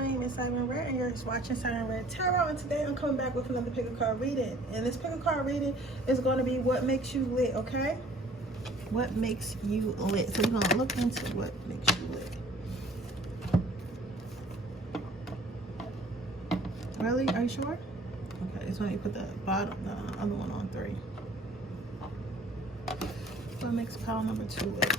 my name is Siren Red, and you're watching Siren Red Tarot. And today I'm coming back with another pick a card reading. And this pick a card reading is going to be what makes you lit, okay? What makes you lit? So we're going to look into what makes you lit. Really? Are you sure? Okay, so let me put the other one on 3. What makes pile number 2 lit?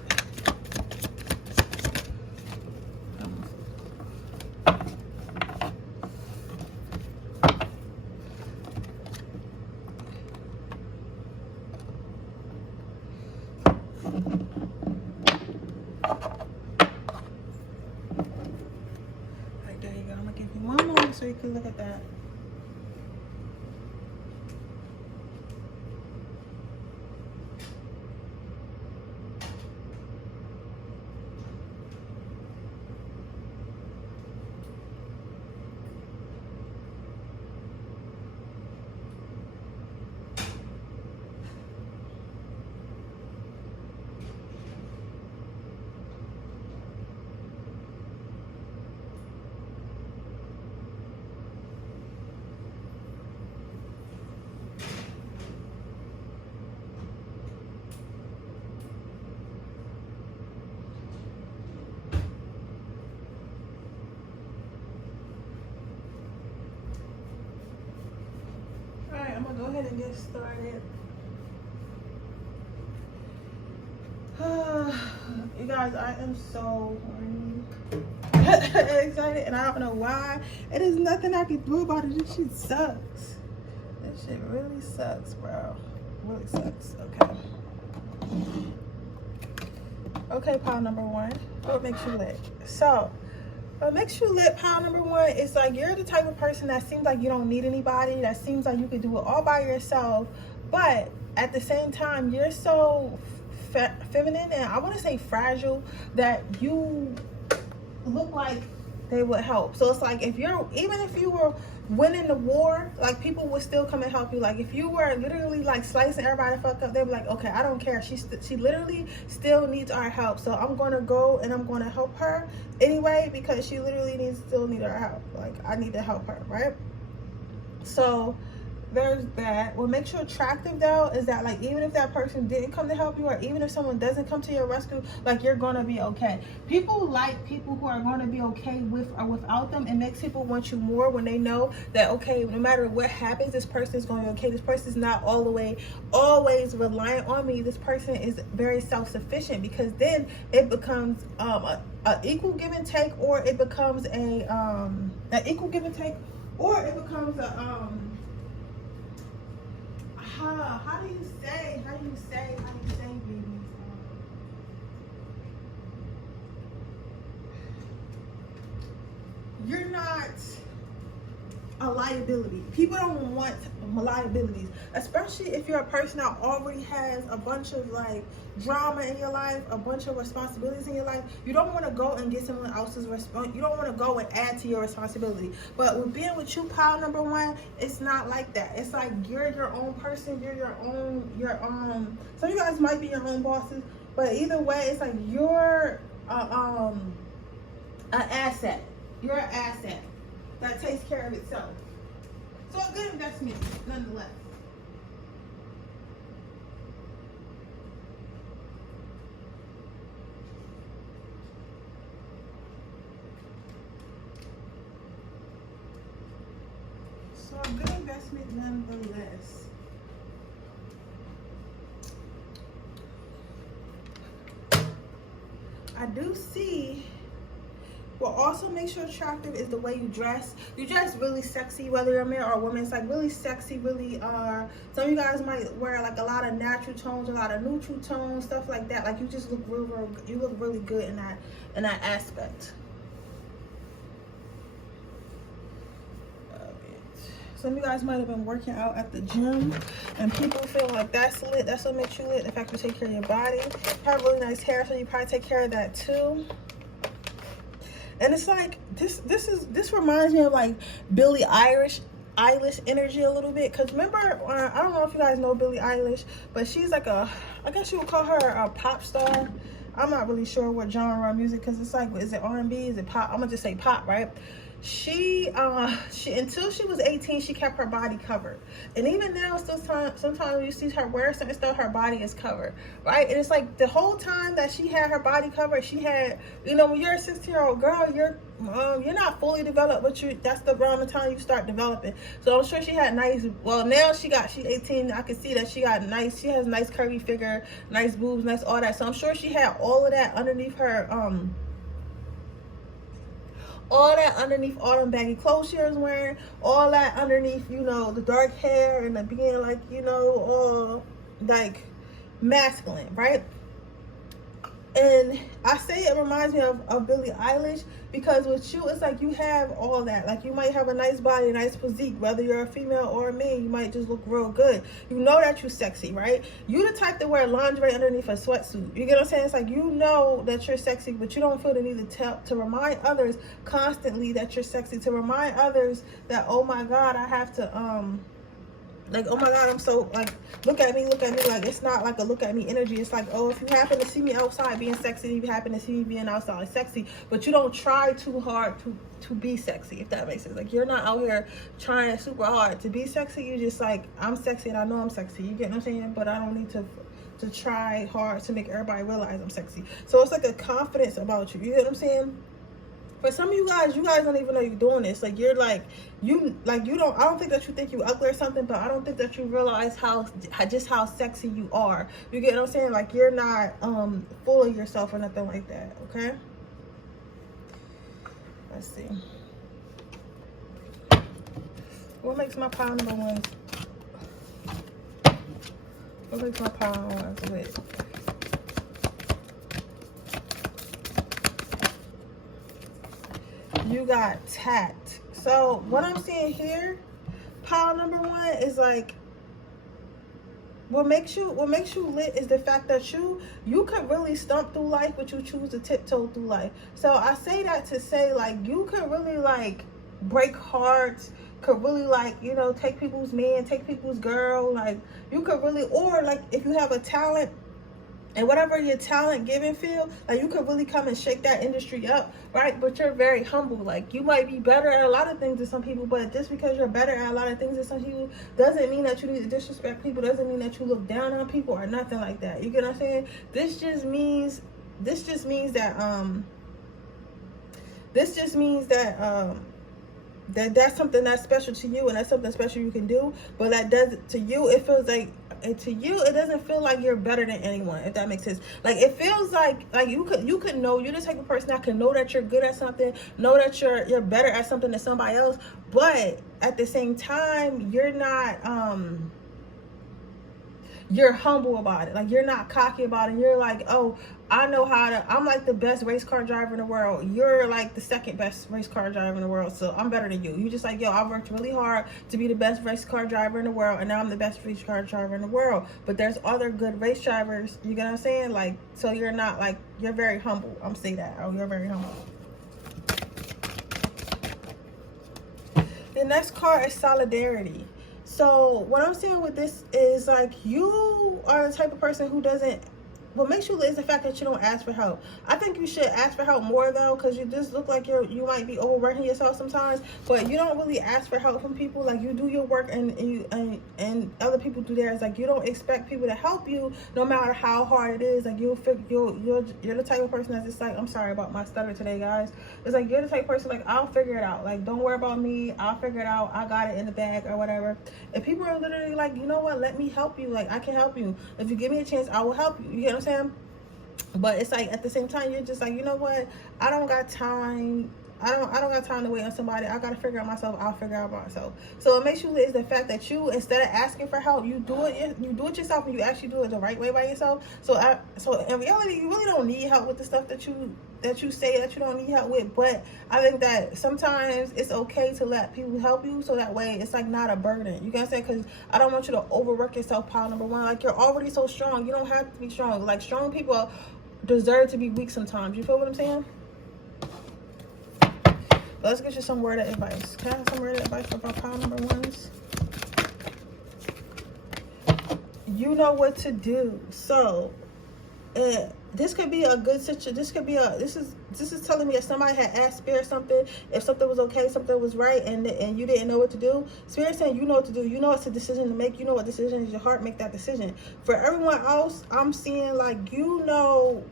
So you can look at that. I'm gonna go ahead and get started. You guys, I am so excited, and I don't know why. It is nothing I can do about it. This shit sucks. This shit really sucks, bro. Really sucks. Okay, pile number 1. What makes you lit? So what makes you lit, pile number 1, is like you're the type of person that seems like you don't need anybody, that seems like you could do it all by yourself, but at the same time you're so feminine and I want to say fragile that you look like they would help. So it's like even if you were winning the war, like people would still come and help you. Like if you were literally like slicing everybody the fuck up, they'd be like, okay, I don't care, she literally still needs our help, so I'm gonna go and I'm gonna help her anyway because she literally still needs our help. Like I need to help her, right? So there's that. What makes you attractive though is that like even if that person didn't come to help you, or even if someone doesn't come to your rescue, like you're gonna be okay. People like people who are gonna be okay with or without them. It makes people want you more when they know that okay, no matter what happens, this person is going to be okay. This person is not all the way always reliant on me. This person is very self-sufficient, because then it becomes a equal give and take, or it becomes an equal give and take, or it becomes a how do you say, baby? You're not a liability. People don't want liabilities, especially if you're a person that already has a bunch of like drama in your life, a bunch of responsibilities in your life. You don't want to go and get someone else's you don't want to go and add to your responsibility. But with being with you, pile number 1, it's not like that. It's like you're your own person, you're your own some of you guys might be your own bosses, but either way it's like you're an asset. You're an asset that takes care of itself. So a good investment, nonetheless. So a good investment, nonetheless. I do see what also makes you attractive is the way you dress. You dress really sexy, whether you're a man or a woman. It's like really sexy, really some of you guys might wear like a lot of natural tones, a lot of neutral tones, stuff like that. Like you just look you look really good in that aspect. Some of you guys might have been working out at the gym and people feel like that's lit. That's what makes you lit. The fact you take care of your body. You have really nice hair, so you probably take care of that too. And it's like this reminds me of like Billie Eilish energy a little bit, because remember I don't know if you guys know Billie Eilish, but she's like I guess you would call her a pop star. I'm not really sure what genre of music, because it's like, is it R&B, is it pop? I'm gonna just say pop, right? she until she was 18, she kept her body covered, and even now still sometimes you see her wear certain stuff, her body is covered, right? And it's like the whole time that she had her body covered, she had, you know, when you're a 16-year-old girl, you're not fully developed, but that's the around the time you start developing. So I'm sure she had nice, well, now she's 18, I can see that she has nice curvy figure, nice boobs, nice all that. So I'm sure she had all of that underneath her all them baggy clothes she was wearing, all that underneath, you know, the dark hair and the being like, you know, all like masculine, right? And I say it reminds me of Billie Eilish, because with you, it's like you have all that. Like, you might have a nice body, a nice physique, whether you're a female or a man, you might just look real good. You know that you're sexy, right? You the type to wear lingerie underneath a sweatsuit. You get what I'm saying? It's like, you know that you're sexy, but you don't feel the need to remind others constantly that you're sexy, to remind others that, oh my God, I have to, like, oh my God, I'm so, like, look at me. Like, it's not like a look at me energy. It's like, oh, if you happen to see me outside being sexy, you happen to see me being outside sexy, but you don't try too hard to be sexy, if that makes sense. Like, you're not out here trying super hard to be sexy. You just like, I'm sexy and I know I'm sexy. You get what I'm saying? But I don't need to try hard to make everybody realize I'm sexy. So it's like a confidence about you. You get what I'm saying? For some of you guys don't even know you're doing this. Like, you're like, I don't think that you think you ugly or something, but I don't think that you realize how sexy you are. You get what I'm saying? Like, you're not full of yourself or nothing like that, okay? Let's see. What makes my pile number one? What makes my pile number one with? You got tact. So what I'm seeing here, pile number one, is like, what makes you lit is the fact that you could really stump through life, but you choose to tiptoe through life. So I say that to say, like, you could really, like, break hearts, could really, like, you know, take people's man, take people's girl. Like, you could really, or like, if you have a talent, and whatever your talent giving feel, like, you could really come and shake that industry up, right? But you're very humble. Like, you might be better at a lot of things than some people, but just because you're better at a lot of things than some people doesn't mean that you need to disrespect people, doesn't mean that you look down on people or nothing like that. You get what I'm saying? This just means that that's something that's special to you, and that's something special you can do. But that does, to you, it feels like, and to you, it doesn't feel like you're better than anyone, if that makes sense. Like, it feels like you could know, you're the type of person that can know that you're good at something, know that you're better at something than somebody else, but at the same time, you're not you're humble about it. Like, you're not cocky about it. You're like, oh, I'm like the best race car driver in the world. You're like the second best race car driver in the world, so I'm better than you. You just like, yo, I worked really hard to be the best race car driver in the world, and now I'm the best race car driver in the world. But there's other good race drivers, you get what I'm saying? Like, so you're not like, you're very humble. I'm saying that. Oh, you're very humble. The next card is solidarity. So what I'm saying with this is, like, you are the type of person who doesn't, what makes you lit is the fact that you don't ask for help. I think you should ask for help more, though, because you just look like you might be overworking yourself sometimes, but you don't really ask for help from people. Like, you do your work and other people do theirs. Like, you don't expect people to help you no matter how hard it is. Like, you're the type of person that's just like, I'm sorry about my stutter today, guys. It's like, you're the type of person, like, I'll figure it out. Like, don't worry about me. I'll figure it out. I got it in the bag or whatever. If people are literally like, you know what, let me help you. Like, I can help you. If you give me a chance, I will help you. You get what I'm saying? But it's like, at the same time, you're just like, you know what, I don't got time. I don't got time to wait on somebody. I gotta figure out myself. I'll figure out myself. So what makes you lit is the fact that you, instead of asking for help, you do it yourself, and you actually do it the right way by yourself. So in reality, you really don't need help with the stuff that you say that you don't need help with. But I think that sometimes it's okay to let people help you, so that way it's like not a burden. You get what I'm saying? Because I don't want you to overwork yourself, pile number one. Like, you're already so strong. You don't have to be strong. Like, strong people deserve to be weak sometimes. You feel what I'm saying? Let's get you some word of advice. Can I have some word of advice for my pile number ones? You know what to do. So this could be a good situation. This is telling me if somebody had asked Spirit something, if something was okay, something was right, and you didn't know what to do. Spirit saying you know what to do. You know it's a decision to make. You know what decision is your heart. Make that decision. For everyone else, I'm seeing like you know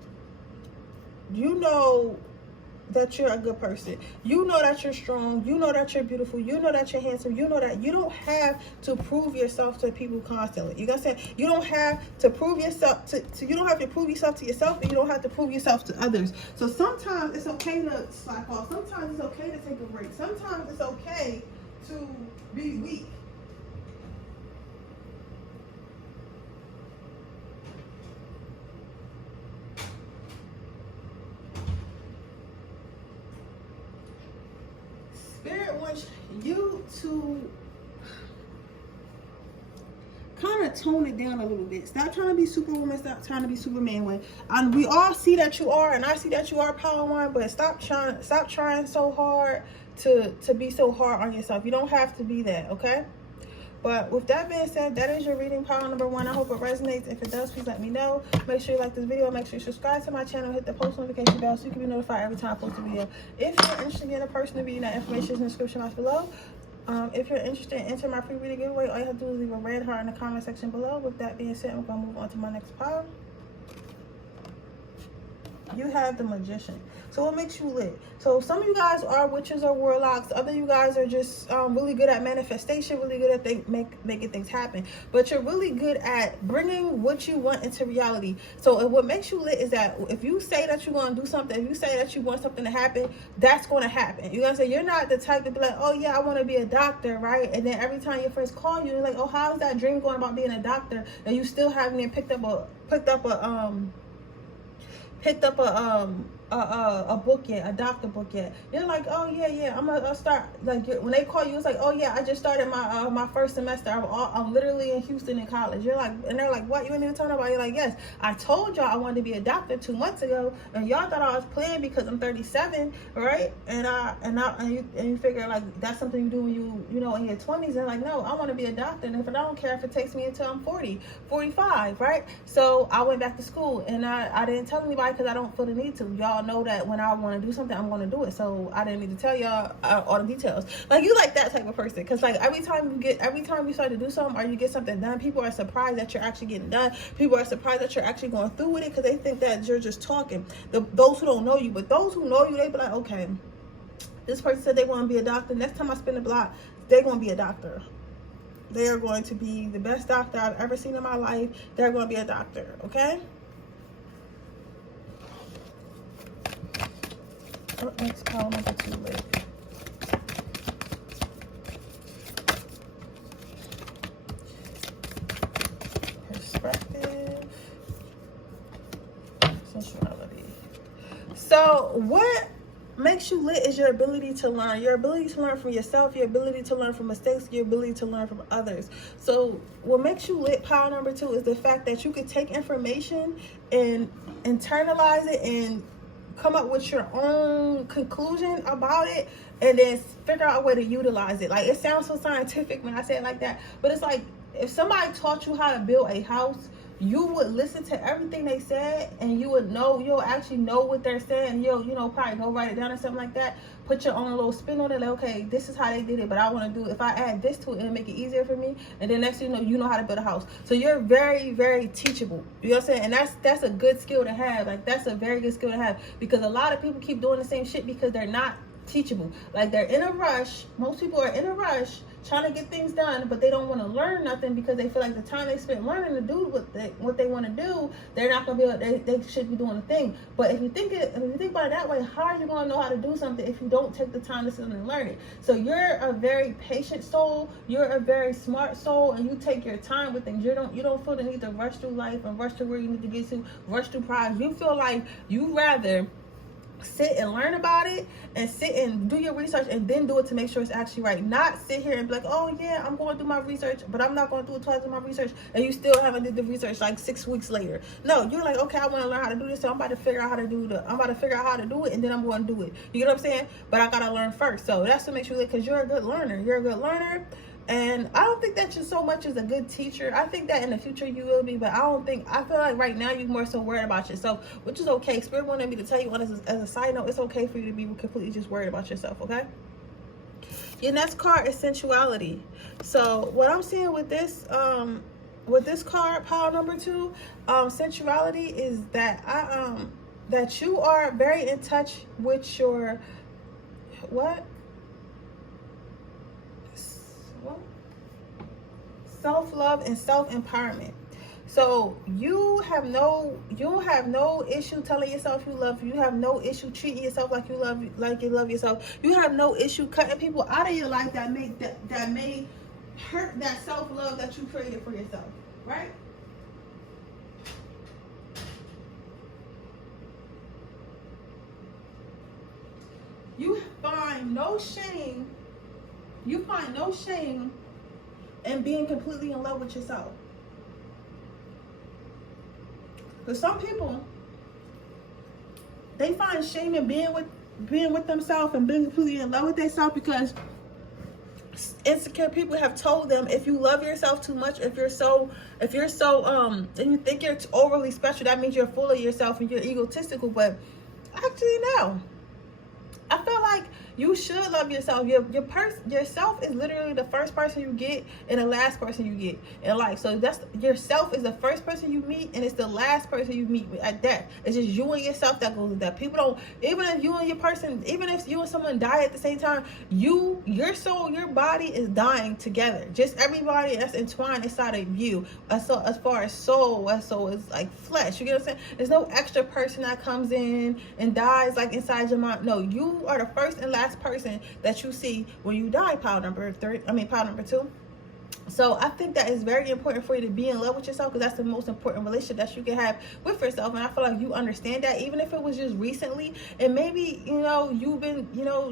that you're a good person. You know that you're strong. You know that you're beautiful. You know that you're handsome. You know that you don't have to prove yourself to people constantly. You got to say you don't have to prove yourself to you don't have to prove yourself to yourself, and you don't have to prove yourself to others. So sometimes it's okay to slack off. Sometimes it's okay to take a break. Sometimes it's okay to be weak. Spirit wants you to kind of tone it down a little bit. Stop trying to be Superwoman. Stop trying to be Superman. And we all see that you are, and I see that you are Power One. But stop trying so hard to be so hard on yourself. You don't have to be that, okay? But with that being said, that is your reading, Power number 1. I hope it resonates. If it does, please let me know. Make sure you like this video. Make sure you subscribe to my channel. Hit the post notification bell so you can be notified every time I post a video. If you're interested in getting a personal reading, that information is in the description box below. If you're interested in entering my free reading giveaway, all you have to do is leave a red heart in the comment section below. With that being said, I'm going to move on to my next pile. You have the Magician. So what makes you lit? So some of you guys are witches or warlocks. Other you guys are just really good at manifestation, really good at making things happen. But you're really good at bringing what you want into reality. So what makes you lit is that if you say that you're going to do something, if you say that you want something to happen, that's going to happen. You're going to say, you're not the type to be like, oh yeah, I want to be a doctor, right? And then every time your friends call you, you're like, oh, how's that dream going about being a doctor? And you still haven't picked up a book yet, a doctor book yet. You're like, oh yeah, I'm gonna start. Like when they call you, it's like, oh yeah, I just started my first semester. I'm literally in Houston in college. You're like, and they're like, what? You ain't even talking about? You're like, yes, I told y'all I wanted to be a doctor 2 months ago, and y'all thought I was playing because I'm 37, right? And you figure like that's something you do when you know in your 20s. And like, no, I want to be a doctor, and if I don't care if it takes me until I'm 40, 45, right? So I went back to school, and I didn't tell anybody because I don't feel the need to. Y'all know that when I want to do something, I'm going to do it. So I didn't need to tell y'all all the details. Like you like that type of person, because like every time you start to do something or you get something done, people are surprised that you're actually getting done. People are surprised that you're actually going through with it because they think that you're just talking. Those who don't know you, but those who know you, they be like, okay, this person said they want to be a doctor. Next time I spin the block, they're going to be a doctor. They are going to be the best doctor I've ever seen in my life. They're going to be a doctor, okay? Next pile number 2, lady. Perspective. Sensuality. So what makes you lit is your ability to learn. Your ability to learn from yourself, your ability to learn from mistakes, your ability to learn from others. So what makes you lit, pile number 2, is the fact that you could take information and internalize it and come up with your own conclusion about it, and then figure out a way to utilize it. Like it sounds so scientific when I say it like that, but it's like if somebody taught you how to build a house, you would listen to everything they said, and you'll actually know what they're saying. You'll probably go write it down or something like that. Put your own little spin on it. Like, okay, this is how they did it, but I want to do. If I add this to it, it'll make it easier for me. And then next thing you know how to build a house. So you're very, very teachable. You know what I'm saying? And that's a good skill to have. Like that's a very good skill to have, because a lot of people keep doing the same shit because they're not teachable. Like they're in a rush. Most people are in a rush trying to get things done, but they don't want to learn nothing because they feel like the time they spent learning to do what they want to do, they're not going to be able, they should be doing a thing. But if you think about it that way, how are you going to know how to do something if you don't take the time to sit and learn it? So you're a very patient soul, you're a very smart soul, and you take your time with things. You don't feel the need to rush through life and rush to where you need to get to, rush through projects. You feel like you rather sit and learn about it and sit and do your research and then do it to make sure it's actually right. Not sit here and be like, oh yeah, I'm going to do my research, but I'm not going to do it twice in my research, and you still haven't did the research like 6 weeks later. No, you're like, okay, I want to learn how to do this, so I'm about to figure out how to do it, and then I'm going to do it. You get what I'm saying? But I gotta learn first. So that's what makes you lit, because you're a good learner. You're a good learner. And I don't think that you so much as a good teacher. I think that in the future you will be, but I feel like right now you're more so worried about yourself, which is okay. Spirit wanted me to tell you as a side note, it's okay for you to be completely just worried about yourself, okay? Your next card is sensuality. So what I'm seeing with this card, pile number 2, sensuality is that that you are very in touch with your self-love and self-empowerment. So you have no issue telling yourself you love you. You have no issue treating yourself like you love yourself. You have no issue cutting people out of your life that may hurt that self-love that you created for yourself, right? You find no shame and being completely in love with yourself. Because some people, they find shame in being with themselves and being completely in love with themselves because insecure people have told them if you love yourself too much, if you're so and you think you're overly special, that means you're full of yourself and you're egotistical. But actually no. I feel like you should love yourself. Yourself is literally the first person you get and the last person you get in life. So that's yourself is the first person you meet and it's the last person you meet at death. It's just you and yourself that goes with that. People don't, even if you and someone die at the same time, your soul, your body is dying together. Just everybody that's entwined inside of you. So as far as soul is like flesh. You get what I'm saying? There's no extra person that comes in and dies like inside your mind. No, you are the first and last person that you see when you die, pile number 2. So I think that is very important for you to be in love with yourself, because that's the most important relationship that you can have with yourself. And I feel like you understand that, even if it was just recently, and maybe you've been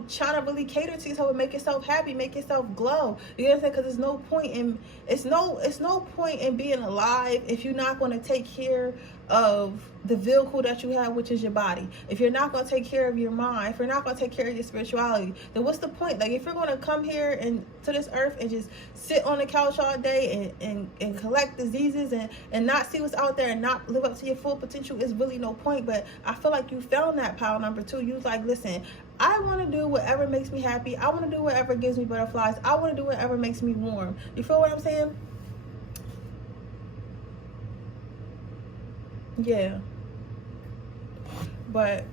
trying to really cater to yourself and make yourself happy, make yourself glow. You know what I'm saying? Because there's no point in being alive if you're not going to take care of the vehicle that you have, which is your body. If you're not going to take care of your mind, if you're not going to take care of your spirituality, then what's the point? Like, if you're going to come here and to this earth and just sit on the couch all day and collect diseases and not see what's out there and not live up to your full potential, is really no point. But I feel like you found that, pile number 2. You was like, listen, I want to do whatever makes me happy. I want to do whatever gives me butterflies. I want to do whatever makes me warm. You feel what I'm saying? Yeah. But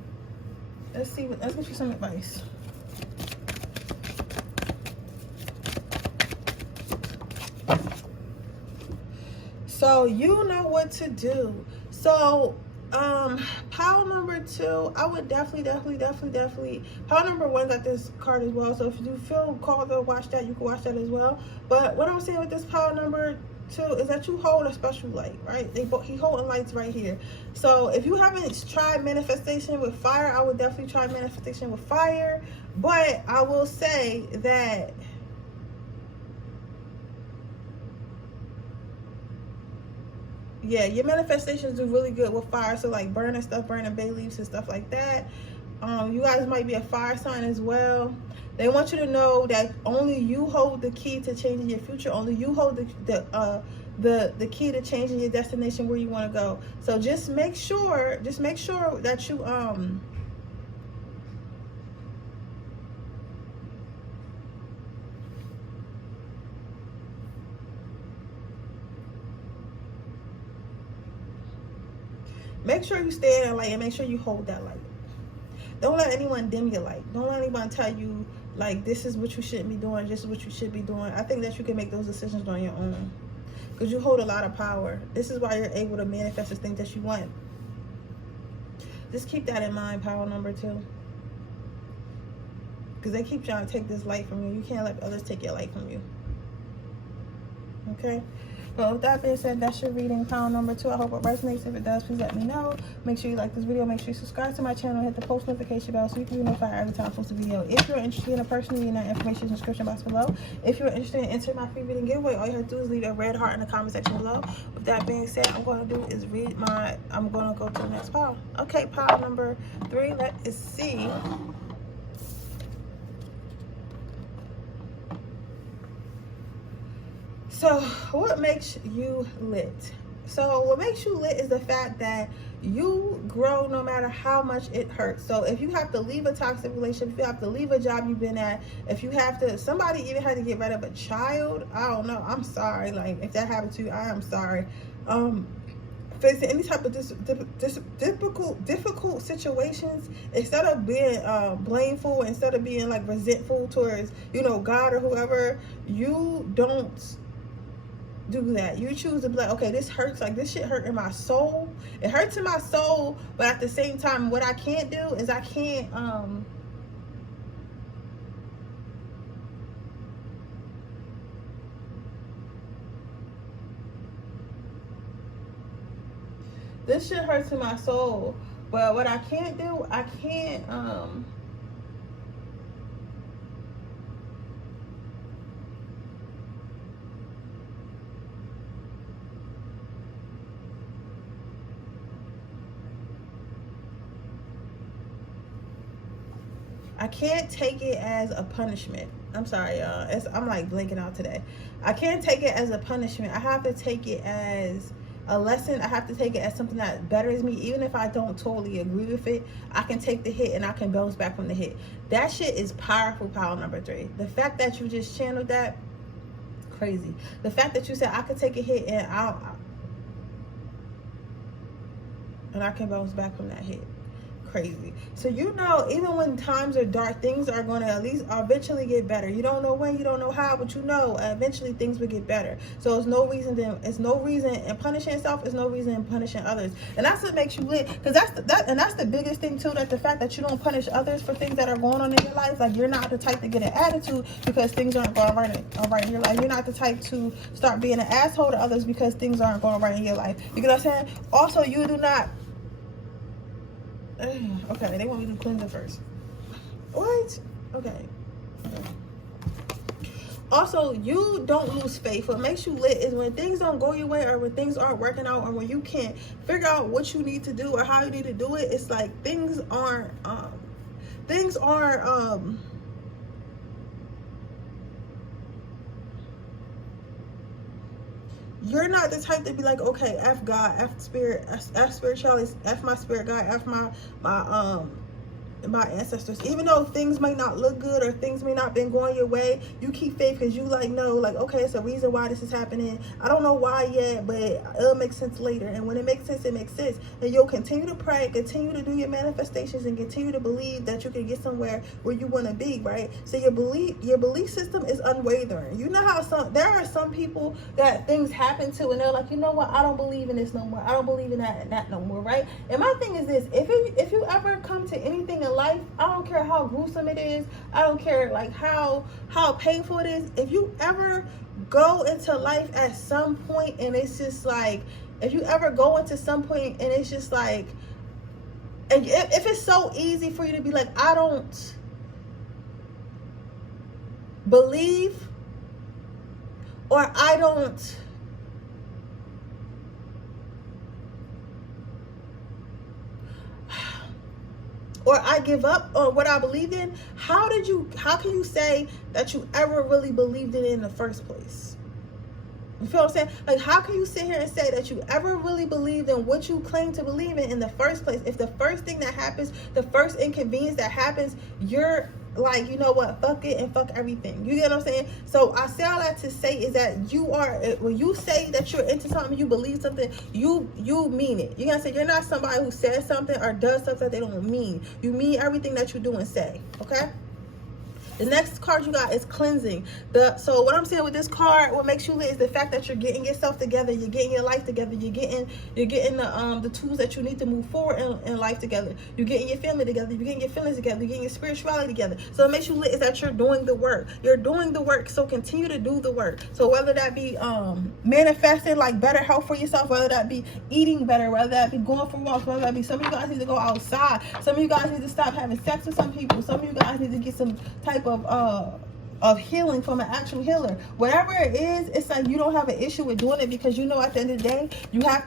let's get you some advice. So you know what to do. So pile number 2, I would definitely pile number 1 got this card as well. So if you feel called to watch that, you can watch that as well. But what I'm saying with this pile number 2 is that you hold a special light, right? He holding lights right here. So if you haven't tried manifestation with fire, I would definitely try manifestation with fire. But I will say that your manifestations do really good with fire. So like burning bay leaves and stuff like that. You guys might be a fire sign as well. They want you to know that only you hold the key to changing your future. Only you hold the key to changing your destination, where you want to go. So just make sure that you make sure you stay in that light and make sure you hold that light. Don't let anyone dim your light. Don't let anyone tell you, like, this is what you shouldn't be doing, this is what you should be doing. I think that you can make those decisions on your own, because you hold a lot of power. This is why you're able to manifest the things that you want. Just keep that in mind, pile number 2. Because they keep trying to take this light from you. You can't let others take your light from you. Okay? But with that being said, that's your reading, pile number 2. I hope it resonates. If it does, please let me know. Make sure you like this video. Make sure you subscribe to my channel. Hit the post notification bell so you can be notified every time I post a video. If you're interested in a person, reading that information in the description box below. If you're interested in entering my free reading giveaway, all you have to do is leave a red heart in the comment section below. With that being said, I'm going to go to the next pile. Okay, pile number 3. Let us see. So what makes you lit? So what makes you lit is the fact that you grow no matter how much it hurts. So if you have to leave a toxic relationship, if you have to leave a job you've been at, if you have to, somebody even had to get rid of a child, I don't know, I'm sorry. Like, if that happened to you, I am sorry. Facing any type of difficult situations, instead of being blameful, instead of being like resentful towards, you know, God or whoever, you don't do that. You choose to be like, okay, this hurts, like this shit hurt in my soul. It hurts in my soul, but at the same time, what I can't do is I can't this shit hurts in my soul, but what I can't do, I can't take it as a punishment. I'm sorry, y'all. I'm like blinking out today. I can't take it as a punishment. I have to take it as a lesson. I have to take it as something that betters me. Even if I don't totally agree with it, I can take the hit and I can bounce back from the hit. That shit is powerful, pile number 3. The fact that you just channeled that, crazy. The fact that you said I could take a hit and I can bounce back from that hit. Crazy. So, you know, even when times are dark, things are going to at least eventually get better. You don't know when, you don't know how, but you know eventually things will get better. So it's no reason in punishing yourself. There's no reason in punishing others, and that's what makes you lit. Because that's the biggest thing too. That the fact that you don't punish others for things that are going on in your life. Like, you're not the type to get an attitude because things aren't going right in your life. You're not the type to start being an asshole to others because things aren't going right in your life. You get what I'm saying? Also, you do not. Okay, they want me to cleanse it first. What? Okay. Also, you don't lose faith. What makes you lit is when things don't go your way, or when things aren't working out, or when you can't figure out what you need to do or how you need to do it. It's like things aren't you're not the type to be like, okay, F God, F spirit, F spirituality, F my spirit guide, F my ancestors. Even though things may not look good or things may not been going your way, you keep faith because you like know, like, okay, it's a reason why this is happening. I don't know why yet, but it'll make sense later. And when it makes sense, it makes sense. And you'll continue to pray, continue to do your manifestations, and continue to believe that you can get somewhere where you want to be, right? So your belief system is unwavering. You know how there are some people that things happen to and they're like, you know what, I don't believe in this no more. I don't believe in that no more, right? And my thing is this: if you ever come to anything in life, I don't care how gruesome it is, I don't care like how painful it is, if you ever go into life at some point and it's just like, if you ever go into some point and it's just like, and if it's so easy for you to be like, I don't believe, or I don't or I give up on what I believed in, how can you say that you ever really believed in it in the first place? You feel what I'm saying? Like, how can you sit here and say that you ever really believed in what you claim to believe in the first place? If the first thing that happens, the first inconvenience that happens, you're like, you know what, fuck it and fuck everything. You get what I'm saying? So I say all that to say is that when you say that you're into something, you believe something, you mean it. You know what I'm saying? You're not somebody who says something or does something that they don't mean. You mean everything that you do and say, okay? The next card you got is cleansing. So what I'm saying with this card, what makes you lit is the fact that you're getting yourself together, you're getting your life together, you're getting the tools that you need to move forward in life together. You're getting your family together, you're getting your feelings together, you're getting your spirituality together. So what makes you lit is that you're doing the work. You're doing the work, so continue to do the work. So whether that be manifesting like better health for yourself, whether that be eating better, whether that be going for walks, whether that be, some of you guys need to go outside, some of you guys need to stop having sex with some people, some of you guys need to get some type of of healing from an actual healer. Whatever it is, it's like you don't have an issue with doing it, because you know at the end of the day you have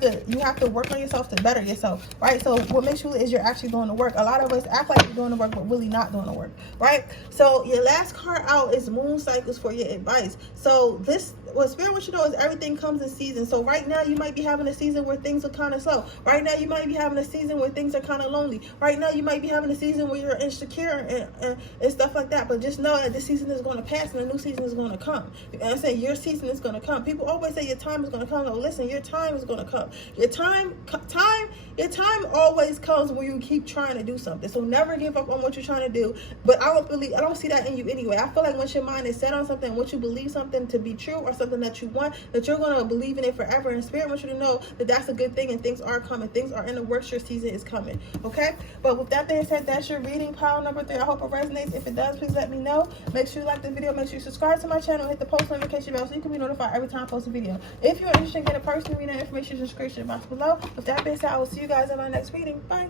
to work on yourself to better yourself, right? So what makes you is you're actually doing the work. A lot of us act like you're doing the work but really not doing the work, right? So your last card out is moon cycles for your advice. So this, what Spirit wants you to know is everything comes in season. So right now you might be having a season where things are kind of slow. Right now you might be having a season where things are kind of lonely. Right now you might be having a season where you're insecure and stuff like that. But just know that this season is going to pass and a new season is going to come. And I say your season is going to come. People always say your time is going to come. No, listen, your time is going to come. Your time always comes when you keep trying to do something. So never give up on what you're trying to do. But I don't see that in you anyway. I feel like once your mind is set on something, once you believe something to be true or something that you want, that you're going to believe in it forever. And Spirit wants you to know that that's a good thing, and things are coming. Things are in the works. Your season is coming. Okay? But with that being said, that's your reading, pile number 3. I hope it resonates. If it does, please let me know. Make sure you like the video. Make sure you subscribe to my channel. Hit the post notification bell so you can be notified every time I post a video. If you're interested in getting a personal reading, information is in the description box below. With that being said, I will see you guys in my next reading. Bye.